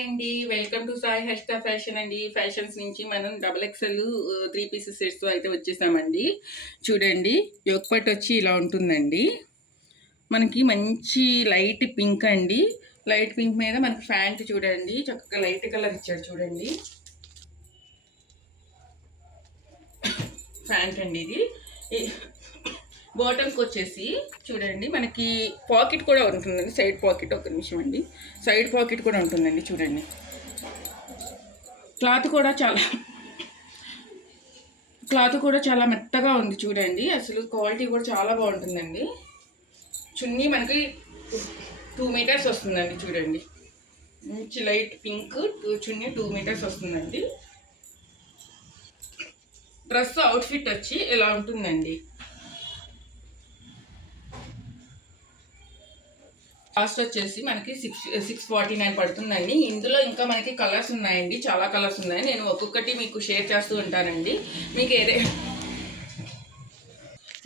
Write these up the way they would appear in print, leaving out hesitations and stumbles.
అండి. Welcome to Sai Harshita fashion అండి. Fashions నుంచి మనం డబుల్ ఎక్స్ఎల్ 3 పీసెస్ సెట్స్‌తో అయితే వచ్చేసామండి. చూడండి యోక్ పార్ట్ వచ్చి ఇలా ఉంటుందండి. మనకి మంచి లైట్ పింక్ అండి. లైట్ పింక్ మీద మనకి ప్యాంట్ చూడండి చక్కగా లైట్ కలర్ ఇచ్చాడు చూడండి. ప్యాంట్ అండి ఇది. బాటమ్కి వచ్చేసి చూడండి మనకి పాకెట్ కూడా ఉంటుందండి. సైడ్ పాకెట్ ఒక నిమిషం అండి. సైడ్ పాకెట్ కూడా ఉంటుందండి చూడండి. క్లాత్ కూడా చాలా మెత్తగా ఉంది చూడండి. అసలు క్వాలిటీ కూడా చాలా బాగుంటుందండి. చున్నీ మనకి 2 మీటర్స్ వస్తుందండి చూడండి. మంచి లైట్ పింక్ చున్నీ 2 మీటర్స్ వస్తుందండి. డ్రెస్ అవుట్ఫిట్ వచ్చి ఇలా ఉంటుందండి. కాస్ట్ వచ్చేసి మనకి 649 పడుతుందండి. ఇందులో ఇంకా మనకి కలర్స్ ఉన్నాయండి, చాలా కలర్స్ ఉన్నాయి. నేను ఒక్కొక్కటి మీకు షేర్ చేస్తూ ఉంటానండి.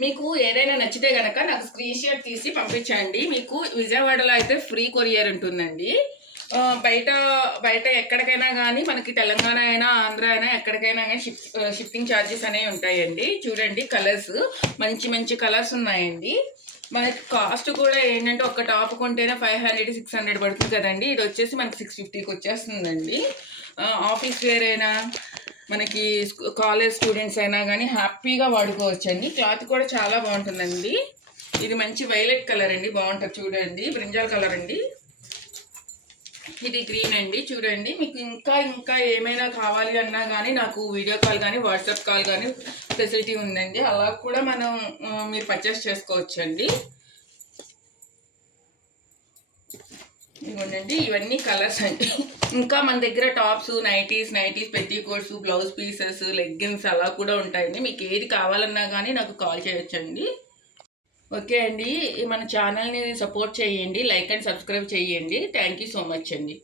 మీకు ఏదైనా నచ్చితే కనుక నాకు స్క్రీన్ షాట్ తీసి పంపించండి. మీకు విజయవాడలో అయితే ఫ్రీ కొరియర్ ఉంటుందండి. బయట ఎక్కడికైనా కానీ మనకి తెలంగాణ అయినా ఆంధ్ర అయినా ఎక్కడికైనా కానీ షిప్పింగ్ ఛార్జెస్ అనేవి ఉంటాయండి. చూడండి కలర్స్ మంచి మంచి కలర్స్ ఉన్నాయండి. మనకి కాస్ట్ కూడా ఏంటంటే ఒక టాప్ కొంటేనే 500 600 పడుతుంది కదండి. ఇది వచ్చేసి మనకి 650కి వచ్చేస్తుందండి. ఆఫీస్ వేర్ అయినా మనకి కాలేజ్ స్టూడెంట్స్ అయినా కానీ హ్యాపీగా వాడుకోవచ్చండి. క్లాత్ కూడా చాలా బాగుంటుందండి. ఇది మంచి వైలెట్ కలర్ అండి, బాగుంటుంది చూడండి. బ్రింజాల్ కలర్ అండి. ఇది గ్రీన్ అండి. చూడండి మీకు ఇంకా ఏమైనా కావాలి అన్నా కానీ నాకు వీడియో కాల్ కానీ వాట్సాప్ కాల్ కానీ ఫెసిలిటీ ఉందండి. అలా కూడా మీరు పర్చేస్ చేసుకోవచ్చు అండి. ఇవ్వండి, ఇవన్నీ కలర్స్ అండి. ఇంకా మన దగ్గర tops, nighties petticoats, blouse pieces, leggings అలా కూడా ఉంటాయండి. మీకు ఏది కావాలన్నా కానీ నాకు కాల్ చేయొచ్చండి. ఓకే అండి, మన ఛానల్ని సపోర్ట్ చేయండి, లైక్ అండ్ సబ్స్క్రైబ్ చేయండి. థ్యాంక్ యూ సో మచ్ అండి.